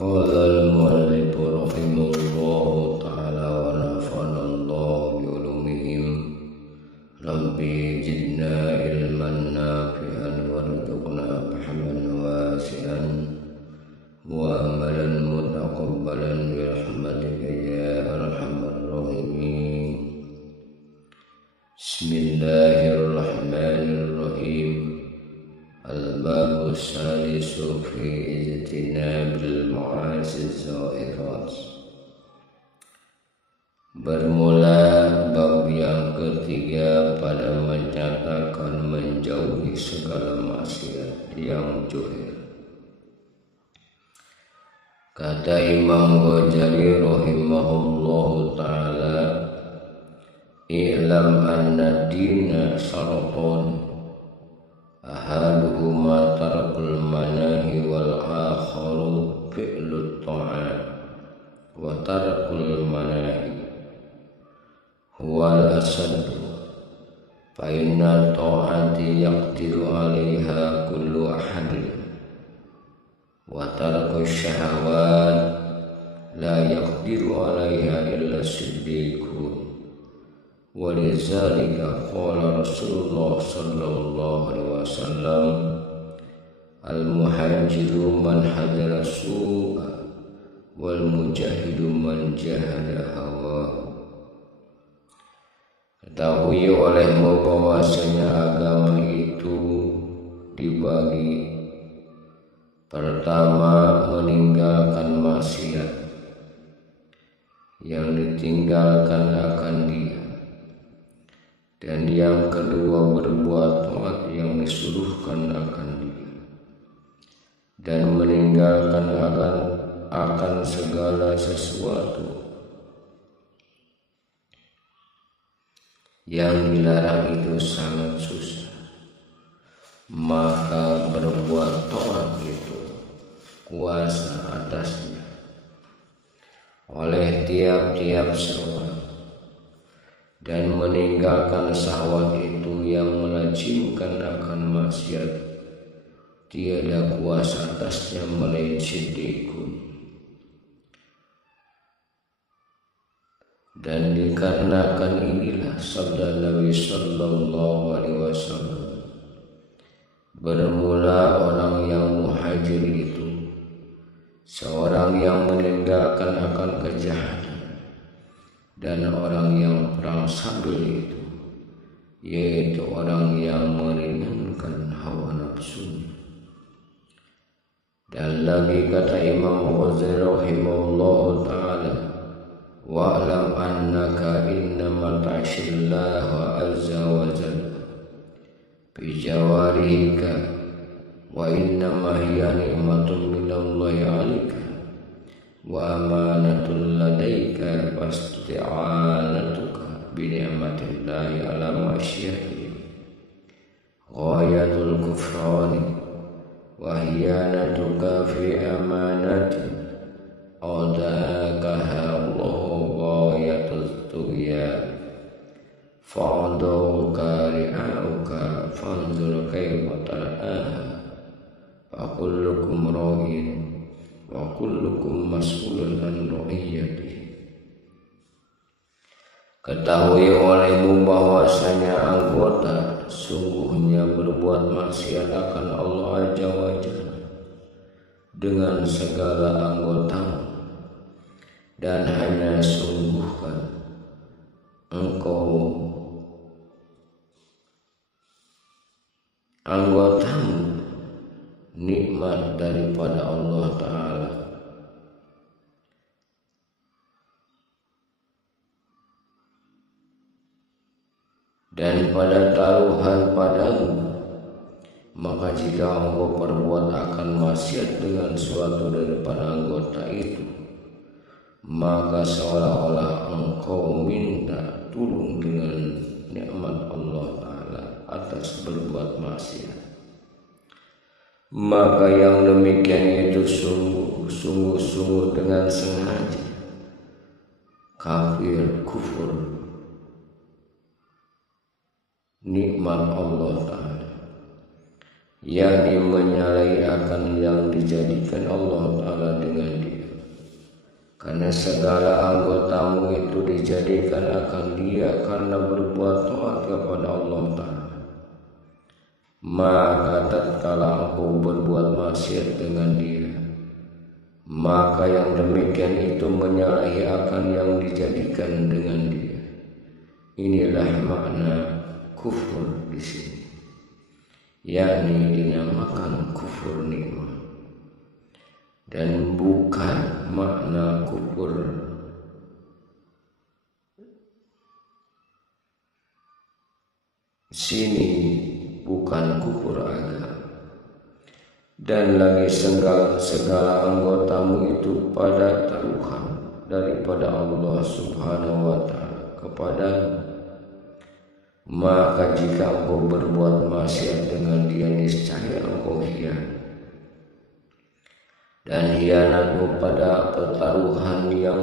قال المؤلف رحمه الله تعالى ونفعنا الله بعلومهم ربي زدنا علما نافعا وارزقنا فهما واسعا وعملا متقبلا برحمتك يا ارحم الراحمين. بسم الله الرحمن الرحيم. Al-babu salisu fi ijtinabil ma'asi zairat. Bermula bab yang ketiga pada menyatakan menjauhi segala maksiat yang zuhir. Kata Imam Ghazali rahimahullahu ta'ala, i'lam anna dina syaratun ahaduhuma tarakul manahi wal akharu fi'lut ta'at wa tarakul manahi huwal asadu fa inna ta'ati yaqdiru alaiha kullu ahadin wa tarakul syahawat la yaqdiru alaiha illa siddiqun. Walizalika qala Rasulullah sallallahu alaihi wasallam, al-muhajiru man hajara su'a wal mujahidu man jahada hawa. Ketahui olehmu bahwasanya agama itu dibagi. Pertama, meninggalkan maksiat, yang ditinggalkan akan dia. Dan yang kedua, berbuat taat yang disuruhkan akan dia, dan meninggalkan akan segala sesuatu yang dilarang itu sangat susah. Maka berbuat taat itu kuasa atasnya oleh tiap-tiap seorang, dan meninggalkan syahwat itu yang melazimkan akan maksiat tiada kuasa atasnya melainkan siddiqun. Dan dikarenakan inilah sabda Nabi sallallahu alaihi wasallam, bermula orang yang muhajir itu seorang yang meninggalkan akan kejahatan, dan orang yang perang sambil itu yaitu orang yang meringankan hawa nafsunya. Dan lagi kata Imam Ghazali rahimahullahu ta'ala, wa'lam annaka innama ta'shillaha azza wa jalla bi jawarihika wa innama hiya ni'matun minallahi 'alaika wa amanatul ladaika wasti'anatuka bi ni'matillahi ala masyiyati ghayatul kufrani wa hiyanatuka fi amanati adakaha Allahu ghayatul tughyan fa'adauka ri'auka fanzur kayfa tar'aha fa kullukum ra'in wa kullukum mas'ulun an ra'iyatihi. Ketahui olehmu bahwasanya anggota sungguhnya berbuat maksiat akan Allah Azza wa Jalla dengan segala anggota, dan hanya sungguhkan engkau anggotamu nikmat daripada Allah Ta'ala. Dan pada taruhan padamu, maka jika engkau perbuat akan maksiat dengan suatu daripada anggota itu, maka seolah-olah engkau minta tolong dengan nikmat Allah Ta'ala atas berbuat maksiat. Maka yang demikian itu sungguh-sungguh dengan sengaja kafir, kufur nikmat Allah Ta'ala, yakni menyalahi akan yang dijadikan Allah Ta'ala dengan dia. mana segala anggotamu itu dijadikan akan dia karena berbuat taat kepada Allah Ta'ala, maka tatkala engkau berbuat maksiat dengan dia, maka yang demikian itu menyalahi akan yang dijadikan dengan dia. Inilah makna kufur di sini, yakni dinamakan kufur nikmat, dan bukan makna kufur sini, bukan kufur agama. Dan lagi segala anggotamu itu pada taruhan daripada Allah Subhanahu wa Ta'ala kepadamu, maka jika engkau berbuat maksiat dengan dia, niscaya engkau hianat. Dan hianatmu pada pertaruhan yang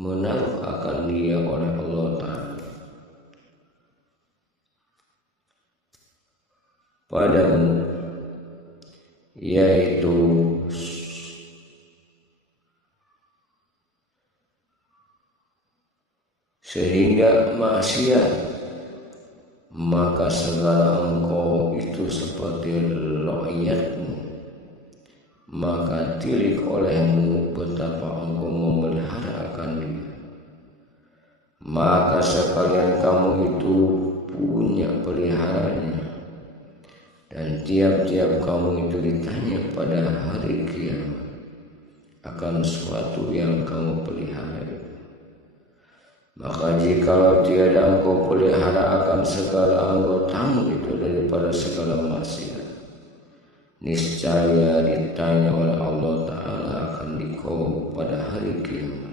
menaruh akan dia oleh Allah Ta'ala padamu, yaitu sehingga maksiat, maka segala engkau itu seperti rakyatmu, maka tilik olehmu betapa engkau memelihara akan dia. Maka sekalian kamu itu punya peliharanya, dan tiap-tiap kamu itu ditanya pada hari kiamat akan sesuatu yang kamu pelihara. Maka jikalau tiada engkau pelihara akan segala anggotamu itu daripada segala maksiat, niscaya ditanya oleh Allah Ta'ala akan dikau pada hari kiamat.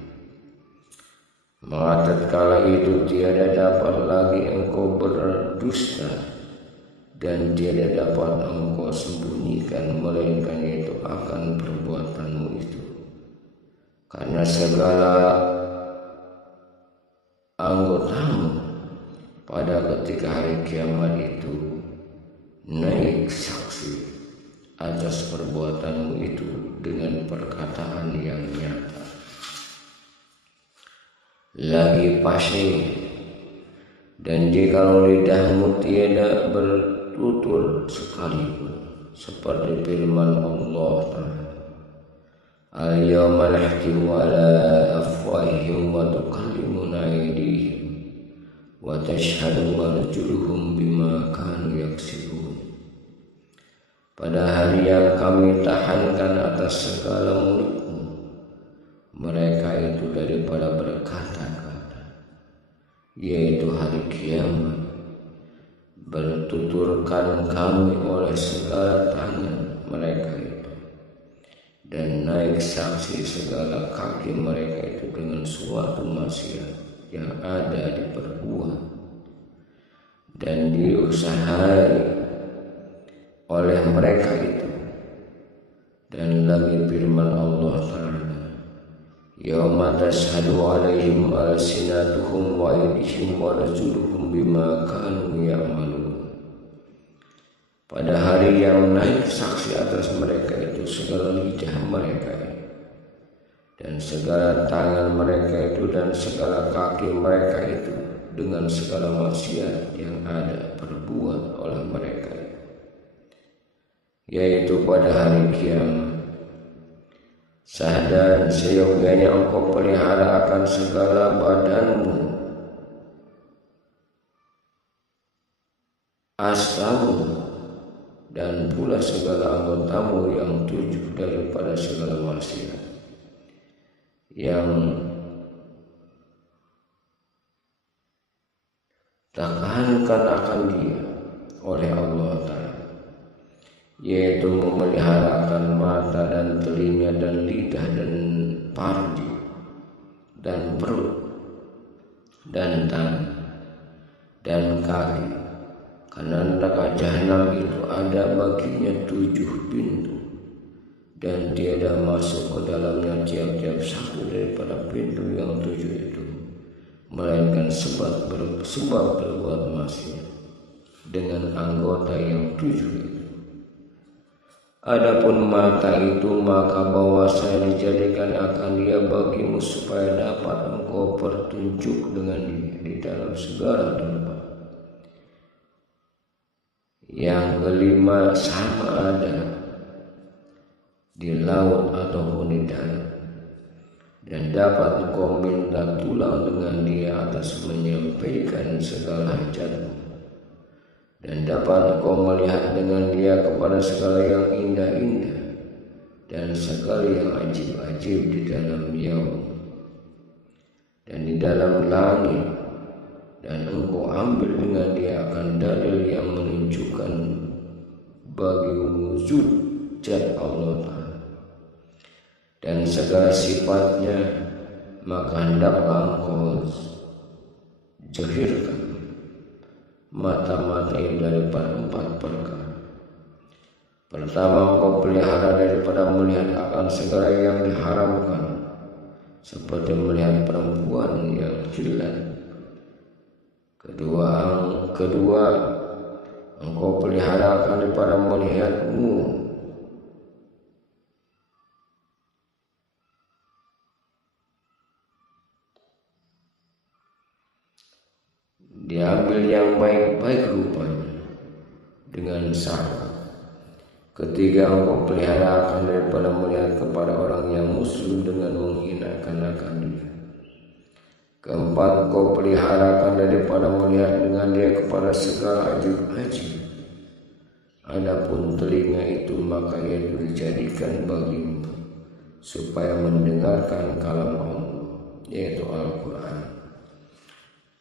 Maka tatkala itu tiada dapat lagi engkau berdusta, dan tiada dapat engkau sembunyikan, melainkan itu akan perbuatanmu itu, karena segala anggotamu pada ketika hari kiamat itu naik saksi atas perbuatanmu itu dengan perkataan yang nyata. Lagi pasti, dan jika lidahmu tiada bertutur sekalipun, seperti firman Allah Ta'ala, al-yawma nahtimu ala afwahihim wa tukallimuna aydihim wa tashhadu arjuluhum bima kanu yaksibun. Pada hari yang kami tahankan atas segala mulutmu mereka itu daripada berkata-kata, yaitu hari kiamat, bertuturkan kami oleh segala tangan mereka itu, dan naik saksi segala kaki mereka itu dengan suatu maksiat yang ada diperbuat dan diusahai oleh mereka itu. Dan lagi firman Allah Ta'ala, yauma tashhadu alaihim alsinatuhum wa aydihim wa arjuluhum bima kanu ya'malun. Pada hari yang naik saksi atas mereka itu segala lidah mereka dan segala tangan mereka itu dan segala kaki mereka itu dengan segala maksiat yang ada perbuat oleh mereka, yaitu pada hari kiamat. Dan seyogianya engkau pelihara akan segala badanmu, astamu, dan pula segala anggotamu yang 7 daripada segala maksiat yang tahankan akan dia oleh Allah Ta'ala, yaitu memeliharakan mata dan telinga dan lidah dan parji dan perut dan tangan dan kaki, karena neraka jahanam itu ada baginya 7 pintu, dan tiada masuk ke dalamnya tiap-tiap satu daripada pintu yang 7 itu, melainkan sebab berbuat maksiat dengan anggota yang 7 itu. Adapun mata itu, maka bahwasanya dijadikan akan dia bagimu supaya dapat engkau bertunjuk dengan dia di dalam segala tempat. Yang kelima, sama ada di laut ataupun di darat, dan dapat engkau minta tulang dengan dia atas menyampaikan segala hajatmu, dan dapat engkau melihat dengan dia kepada segala yang indah-indah dan segala yang ajib-ajib di dalam yaum dan di dalam langit, dan engkau ambil dengan dia akan dalil yang menunjukkan bagi wujud zat Allah Ta'ala dan segala sifatnya, maka hendaklah engkau jahirkan mata-mata daripada 4 perkara. Pertama, engkau pelihara daripada melihat akan segala yang diharamkan, seperti melihat perempuan yang jilat. Kedua, engkau pelihara akan daripada melihatmu diambil yang baik-baik rupanya dengan salah. Ketiga, engkau pelihara akan daripada melihat kepada orang yang muslim dengan menghinakan akan dia. Keempat, engkau pelihara akan daripada melihat dengan dia kepada segala ajib-ajib. Adapun telinga itu, maka ia dijadikan bagimu supaya mendengarkan kalam Allah, yaitu Al-Quran,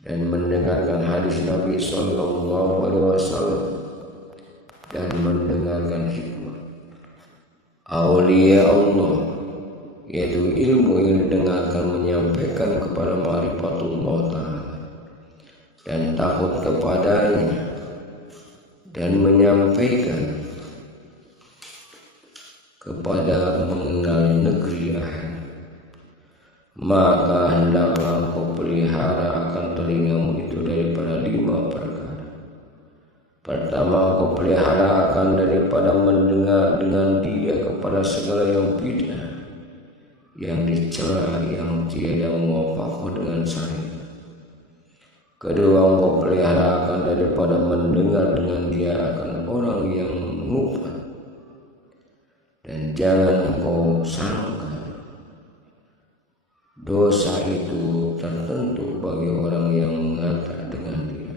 dan mendengarkan hadis Nabi SAW, dan mendengarkan hikmah aulia Allah, yaitu ilmu yang didengarkan menyampaikan kepada ma'rifatullah Ta'ala dan takut kepadanya, dan menyampaikan kepada mengenal negeri akhir. Maka hendaklah engkau pelihara akan telingamu itu daripada 5 perkara. Pertama, engkau pelihara akan daripada mendengar dengan dia kepada segala yang bid'ah, yang dicela, yang tiada mewafaqah dengan syariat. Kedua, engkau pelihara akan daripada mendengar dengan dia akan orang yang mengumpat, dan jangan engkau sangka dosa itu tertentu bagi orang yang mengata dengan dia,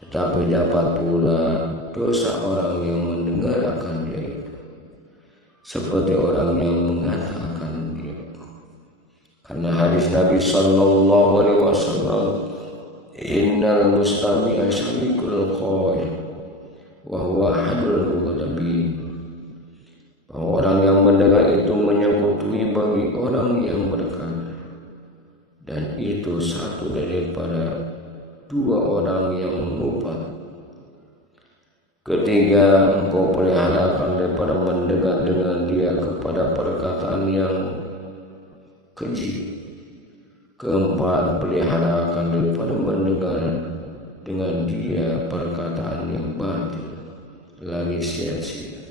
tetapi dapat pula dosa orang yang mendengar akan dia itu, seperti orang yang mengatakan dia. Karena hadis Nabi Sallallahu Alaihi Wasallam, innal mustami'a syarikul qail wa huwa ahadul mughtabin, bahwa orang yang mendengar itu menyekutui bagi orang yang berkata, dan itu satu daripada 2 orang yang mengumpat. Ketiga, engkau peliharakan daripada mendengar dengan dia kepada perkataan yang keji. Keempat, peliharakan daripada mendengar dengan dia perkataan yang batil, lagi sia-sia.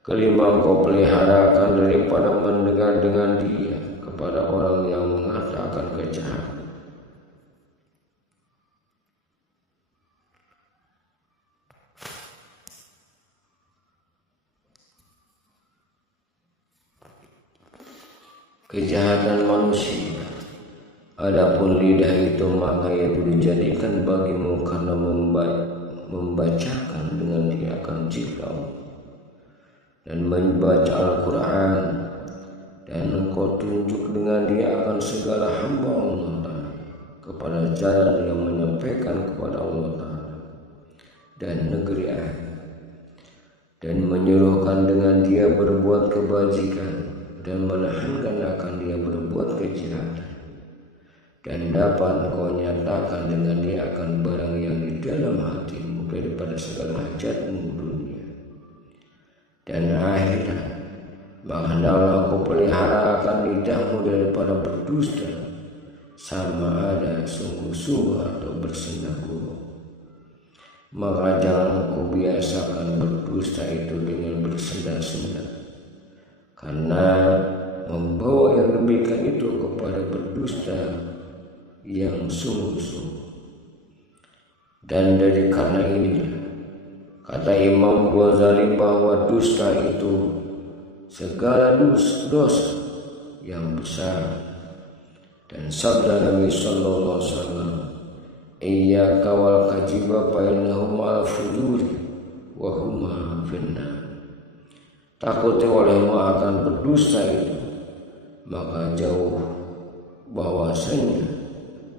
Kelima, engkau peliharakan daripada mendengar dengan dia kepada orang yang mengatakan kejahatan. Kejahatan manusia. Adapun lidah itu, maka itu dijadikan bagimu karena membacakan dengan dia akan zikr dan membaca Al-Quran, dan engkau tunjuk dengan dia akan segala hamba Allah Ta'ala kepada jalan yang menyampaikan kepada Allah Ta'ala dan negeri akhir, dan menyuruhkan dengan dia berbuat kebajikan dan menahankan akan dia berbuat kejahatan, dan dapat engkau nyatakan dengan dia akan barang yang di dalam hatimu daripada segala hajatmu dunia dan akhirat. Maka hendaklah kau pelihara akan lidahmu daripada berdusta, sama ada sungguh-sungguh atau bersenda gurau. maka jangan kau biasakan berdusta itu dengan bersenda-senda, karena membawa yang demikian itu kepada berdusta yang sungguh-sungguh. Dan dari karena ini, kata Imam Ghazali, bahwa dusta itu segala dosa yang besar. Dan sabda Nabi sallallahu alaihi wasallam, iyyaka wal kadziba fa innahuma al fujuri wa huma finnar. Takutnya olehmu akan berdusta itu, maka jauh bahwasanya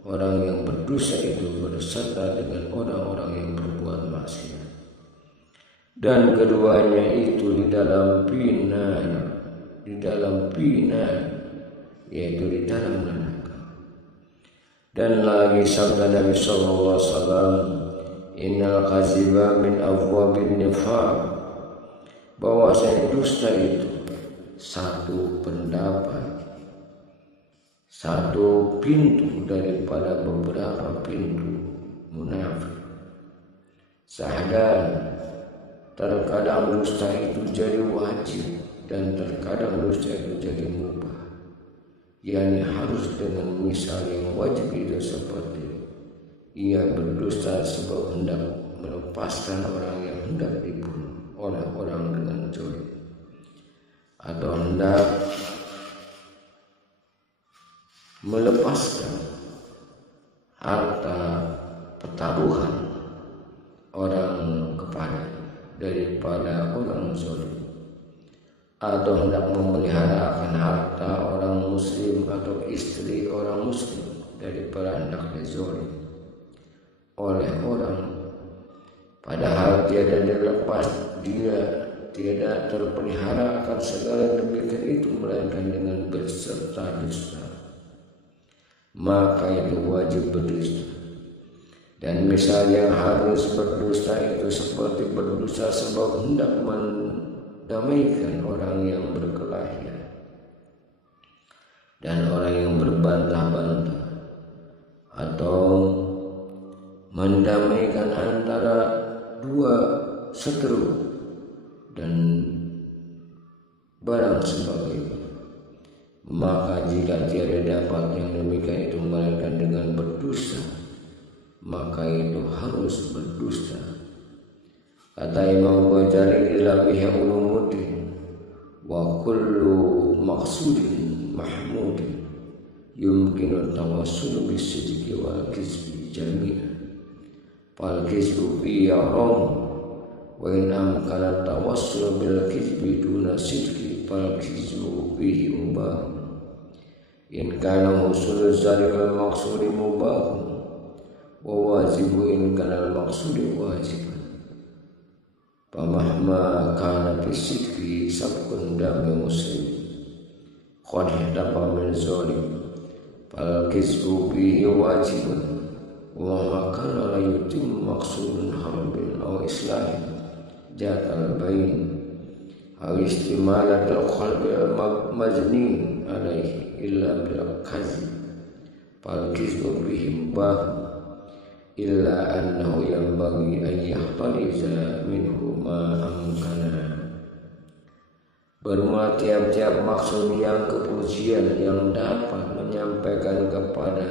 orang yang berdosa itu berserta dengan orang-orang yang berbuat maksiat, dan keduanya itu di dalam bina, yaitu di dalam neraka. Dan lagi sabda Nabi sallallahu alaihi wasallam, innal kadziba min abwabin nifaq, bahwasanya dusta itu satu pendapat, satu pintu daripada beberapa pintu munafik. Sadar terkadang dusta itu jadi wajib dan terkadang dusta itu jadi mubah, yakni harus dengan misal yang wajib itu seperti ia berdusta sebab hendak melepaskan orang yang hendak dibunuh oleh orang dengan zalim, atau hendak melepaskan harta pertaruhan orang kepada daripada orang zalim, atau hendak memelihara akan harta orang muslim atau istri orang muslim daripada hendak dizalim oleh orang, padahal tiada dilepas, dia tidak terpelihara akan segala demikian itu melainkan dengan berserta dusta, maka itu wajib berdusta. Dan misal yang harus berdusta itu seperti berdusta sebab hendak mendamaikan orang yang berkelahi dan orang yang berbantah-bantah, atau mendamaikan antara dua seteru dan barang sebagainya. Maka jika tiada dapat yang demikian itu melainkan dengan berdusta, maka itu harus berdusta. Kata Imam Ghazali, ila biha ulumuddin wa kullu maqsudin mahmudin yumkinu tawassul bisidqi wal kizbi jami'an. Fal kizbu fi yarum wa in amkana tawassul bil kizbi duna sidqi fal kizbu fihi mubah. In kana husul zalika al-maqsudi mubah wa wajibu in kana al-maqsudi wajiban. Pamahma kana fisidqi sabqun dami muslim qad hadafa min zalim fal kizbu fihi wajibun wa ma kana la yutim maqsudun harbin aw islahin jatal bain aw istimalat al-qalbi al-majni alaihi illa bil kazib fal kizbu fihi mubah illa annahu yanbaghi an yahtaliza minhu ma amkana. Bermula tiap-tiap maksud yang kepujian yang dapat menyampaikan kepada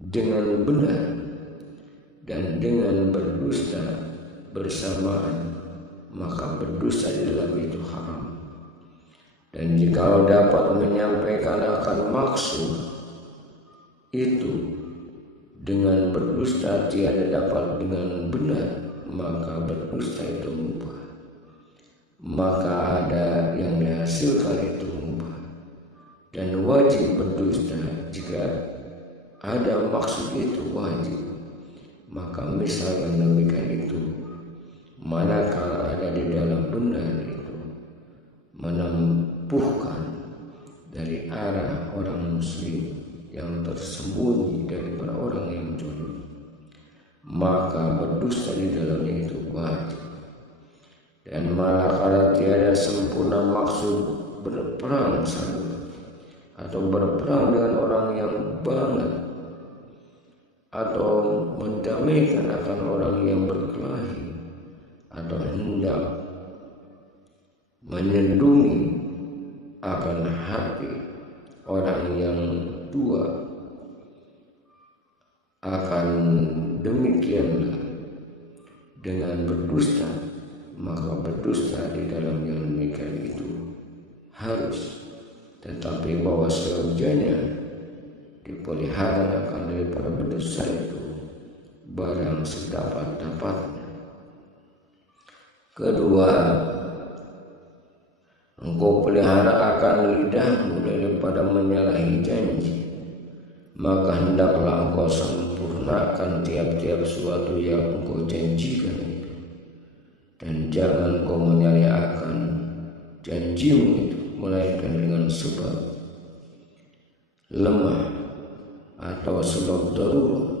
dengan benar dan dengan berdusta bersamaan, maka berdusta di dalam itu haram. Dan jika dapat menyampaikan akan maksud itu dengan berdusta tiada dapat dengan benar, maka berdusta itu mubah. Maka ada yang dihasilkan itu mubah dan wajib berdusta jika ada maksud itu wajib. Maka misal yang demikian itu manakala ada di dalam benar itu menempuhkan dari arah orang muslim yang tersembunyi daripada orang yang zalim, maka berdusta di dalamnya itu wajib. Dan manakala tiada sempurna maksud berperang saja atau berperang dengan orang yang banget atau mendamaikan akan orang yang berkelahi, atau hendak melindungi akan hati orang yang tua, akan demikianlah dengan berdusta, maka berdusta di dalam yang demikian itu harus, tetapi bahwa seujanya dipelihara akan daripada berdosa itu barang sedapat-dapatnya. Kedua, engkau pelihara akan lidahmu daripada menyalahi janji, maka hendaklah engkau sempurnakan tiap-tiap suatu yang engkau janjikan itu, dan jangan engkau menyalahi janjimu itu, melainkan dengan sebab lemah atau sebab darurat.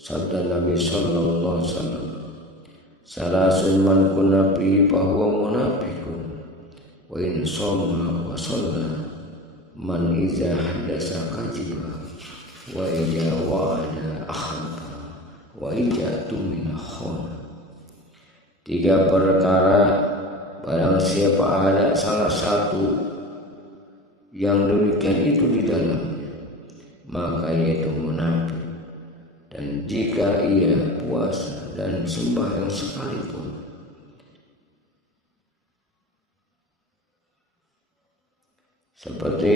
Sabda Nabi sallallahu alaihi wasallam, salasun man kunna fihi fahuwa munafiqun, wa in shoma wa shalla, man iza haddasa kadziba, wa idza wa'ada akhlafa, wa idza tumina khana. 3 perkara barang siapa ada salah satu yang demikian itu di dalamnya, maka ia itu munafik. Dan jika ia puasa dan sembahyang sekalipun, seperti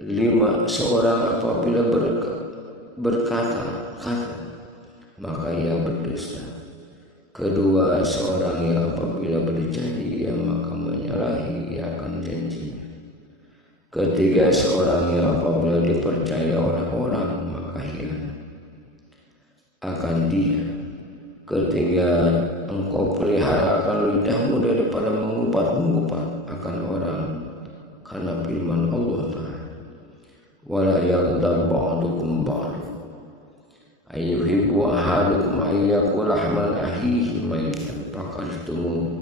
5 seorang apabila berkata, maka ia berdusta. Kedua, seorang yang apabila berjanji ia maka menyalahi ia akan janjinya. Ketiga, seorang yang apabila dipercaya oleh orang maka ia akan dia. Ketiga, engkau pelihara akan lidahmu daripada mengumpat-ngumpat akan orang, karena firman Allah Ta'ala, wala yaghdab ba'dukum ba'd ayyuhibbu ahadukum ayyakula lahman ahihi maitan fakarihtumuh.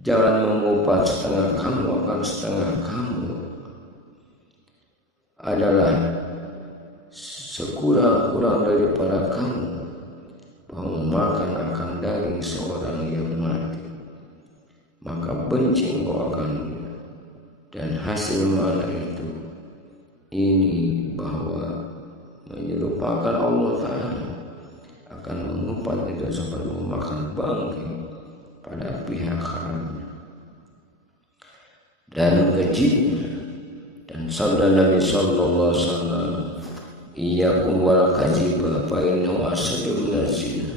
Jangan mengumpat setengah kamu akan setengah kamu adalah sekurang-kurang daripada kamu bahwa makan akan daging seorang yang mati, maka benci engkau akan dia. Dan hasil mana itu? Ini bahwa menyerupakan Allah Ta'ala akan mengumpat itu seperti memakan bangkai pada pihak haramnya dan kejinya. Dan sabda Nabi sallallahu alaihi wasallam, iyyakum wal kadziba fa innahu asadun zina,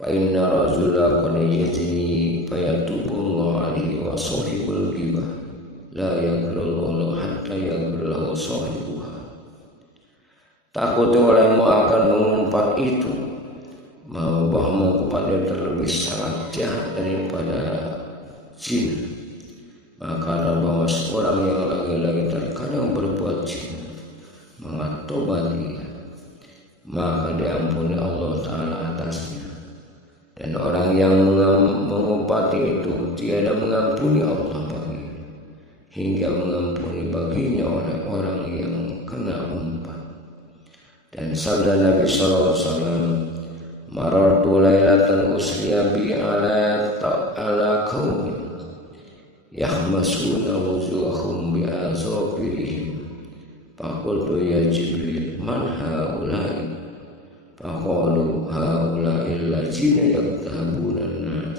fa inna rajula qad yazni fa yatubu alaihi wa sahibul ghibah la yaghfiru hatta yaghfira sahibuha. Takut olehmu akan mengumpat itu, bahwa mengumpat itu terlebih sangat jahat daripada zina. Maka bahwa seorang yang lagi-lagi terkadang berbuat zina mengatobati, maka diampuni Allah Ta'ala atasnya. Dan orang yang mengumpati itu tiada mengampuni Allah bagi, hingga mengampuni baginya oleh orang yang kena umpat. Dan sabda Nabi sallallahu alaihi wasallam, marartu lailatan usriya bi ala qaumin yahmasuna wujuhahum bi azafirihim, faqultu ya Jibril man haula'i, faqalu haula'i allazina yaktabuna an-nas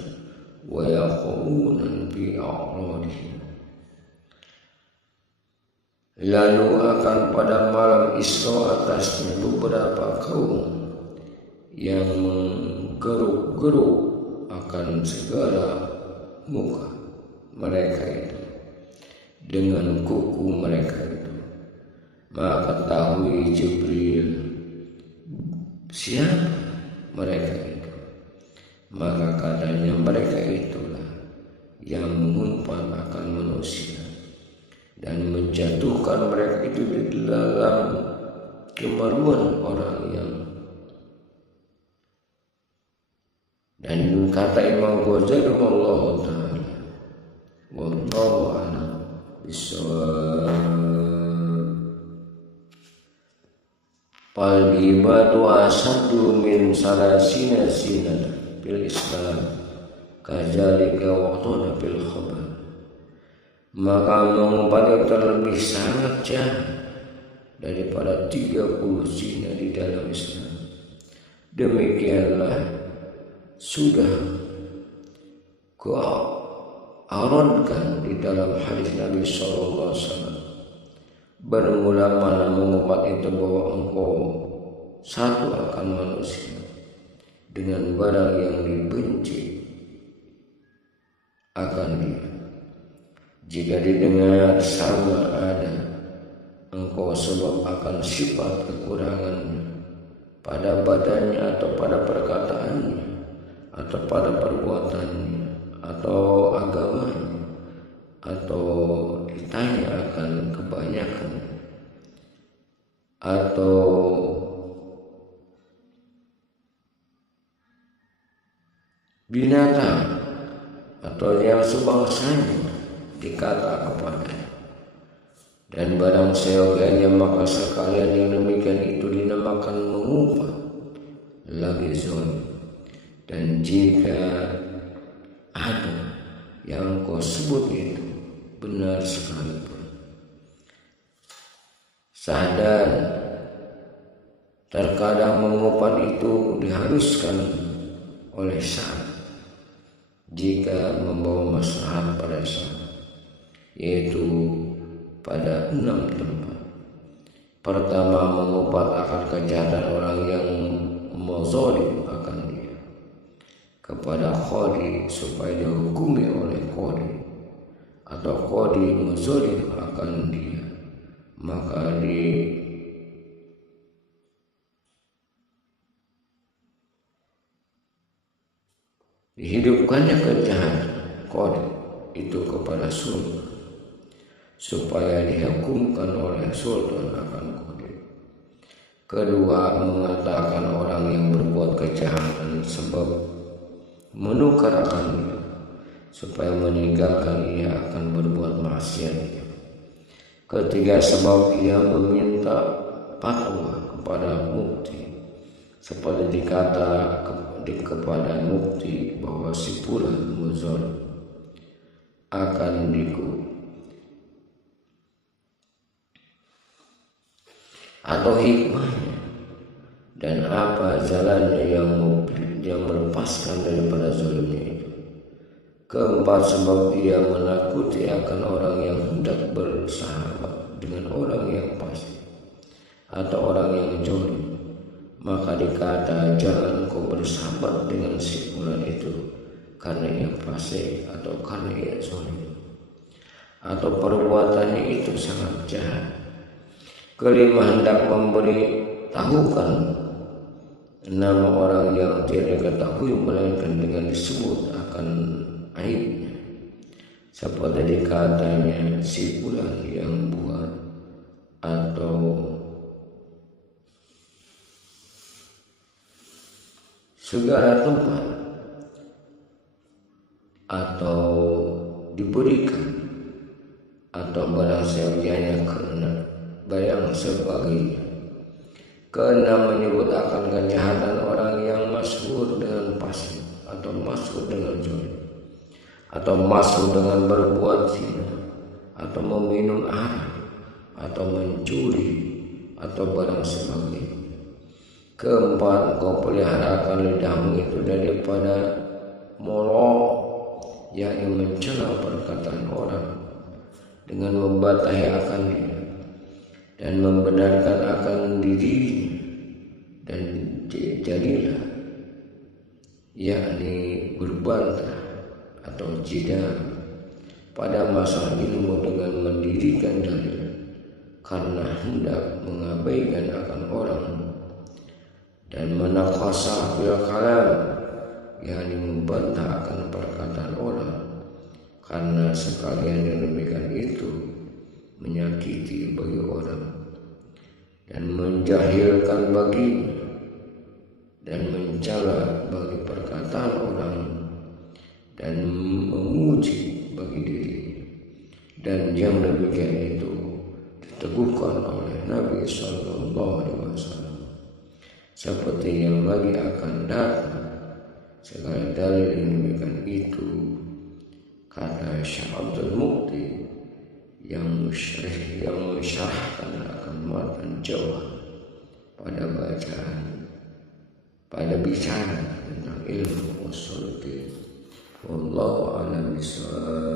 wa yaquluna bi a'radihim. Lalu akan pada malam Isra atasnya beberapa kaum yang menggeruk-geruk akan segala muka mereka itu dengan kuku mereka itu. Maka ketahui Jibril siapa mereka itu. Maka katanya mereka itulah yang mengumpat akan manusia dan menjatuhkan mereka itu di dalam kemaluan orang yang. Dan kata Imam Ghazali rahimahullah ta'ala, wallahu a'lam bishawab. wal hibatu asaddu min salasina sinatan fil Islam kadzalika waqtuna fil khabar. Maka mengumpat itu lebih sangat jahat daripada 30 zina di dalam Islam. Demikianlah sudah kau aronkan di dalam hadis Nabi sallallahu alaihi wasallam. Bermula mana mengumpat itu bahwa engkau satu akan manusia dengan barang yang dibenci akan dia. Jika didengar sama ada engkau sebab akan sifat kekurangannya pada badannya atau pada perkataannya atau pada perbuatannya atau agamanya, atau ditanya akan kebanyakan atau binatang atau yang sebangsanya dikata kepadanya. Dan barang seyogianya maka sekalian yang demikian itu dinamakan mengumpat lagi zalim. Dan jika ada yang kau sebut itu benar sekalipun, sadar terkadang mengumpat itu diharuskan oleh syara jika membawa maslahat pada syara, yaitu pada 6 tempat. Pertama, mengumpat akan kejahatan orang yang mazalim akan dia kepada qadi supaya dihukumi oleh qadi, atau qadi mazalim akan dia, maka dihidupkannya kejahatan qadi itu kepada sultan supaya dihukumkan oleh sultan akan qadi. Kedua, mengatakan orang yang berbuat kejahatan sebab menukar akan dia supaya meninggalkan ia akan berbuat maksiat. Ketiga, sebab ia meminta fatwa kepada mufti seperti dikata kepada mufti bahwa si fulan muzalim akan dihukum, atau hikmahnya dan apa jalannya yang melepaskan daripada zalimnya itu. Keempat, sebab ia menakuti akan orang yang hendak bersahabat dengan orang yang fasik atau orang yang zalim, maka dikata jangan kau bersahabat dengan si fulan itu karena ia fasik atau karena ia zalim atau perbuatannya itu sangat jahat. Kelima, hendak memberi tahukan nama orang yang tidak diketahui melainkan dengan disebut akan aibnya, seperti dikatanya si fulan yang buat atau segala tempat atau diberikan atau barang seyogianya karena barang sebagainya. Keenam, menyebut akan kejahatan orang yang masyhur dengan fasik atau masyhur dengan zalim atau masyhur dengan berbuat zina atau meminum arak atau mencuri atau barang sebagainya. Keempat, kau pelihara akan lidahmu itu daripada molok, yakni mencela perkataan orang dengan membatahi akannya dan membenarkan akan dirinya, dan jadilah yakni berbantah atau jidal pada masalah ilmu dengan mendirikan dalil karena hendak mengabaikan akan orang, dan menaqasa fil kalam, yakni membantah akan perkataan orang karena sekalian yang demikian itu menyakiti bagi orang dan menjahilkan baginya dan mencela bagi perkataan orang dan memuji bagi dirinya. Dan yang demikian itu diteguhkan oleh Nabi sallallahu alaihi wasallam. seperti yang lagi akan datang. Segala dalil yang demikian itu, kata Syekh Abdul Muqti yang mensyarahkan akan matan jawab pada bicara tentang ilmu usuluddin. Wallahu a'lam bishawab.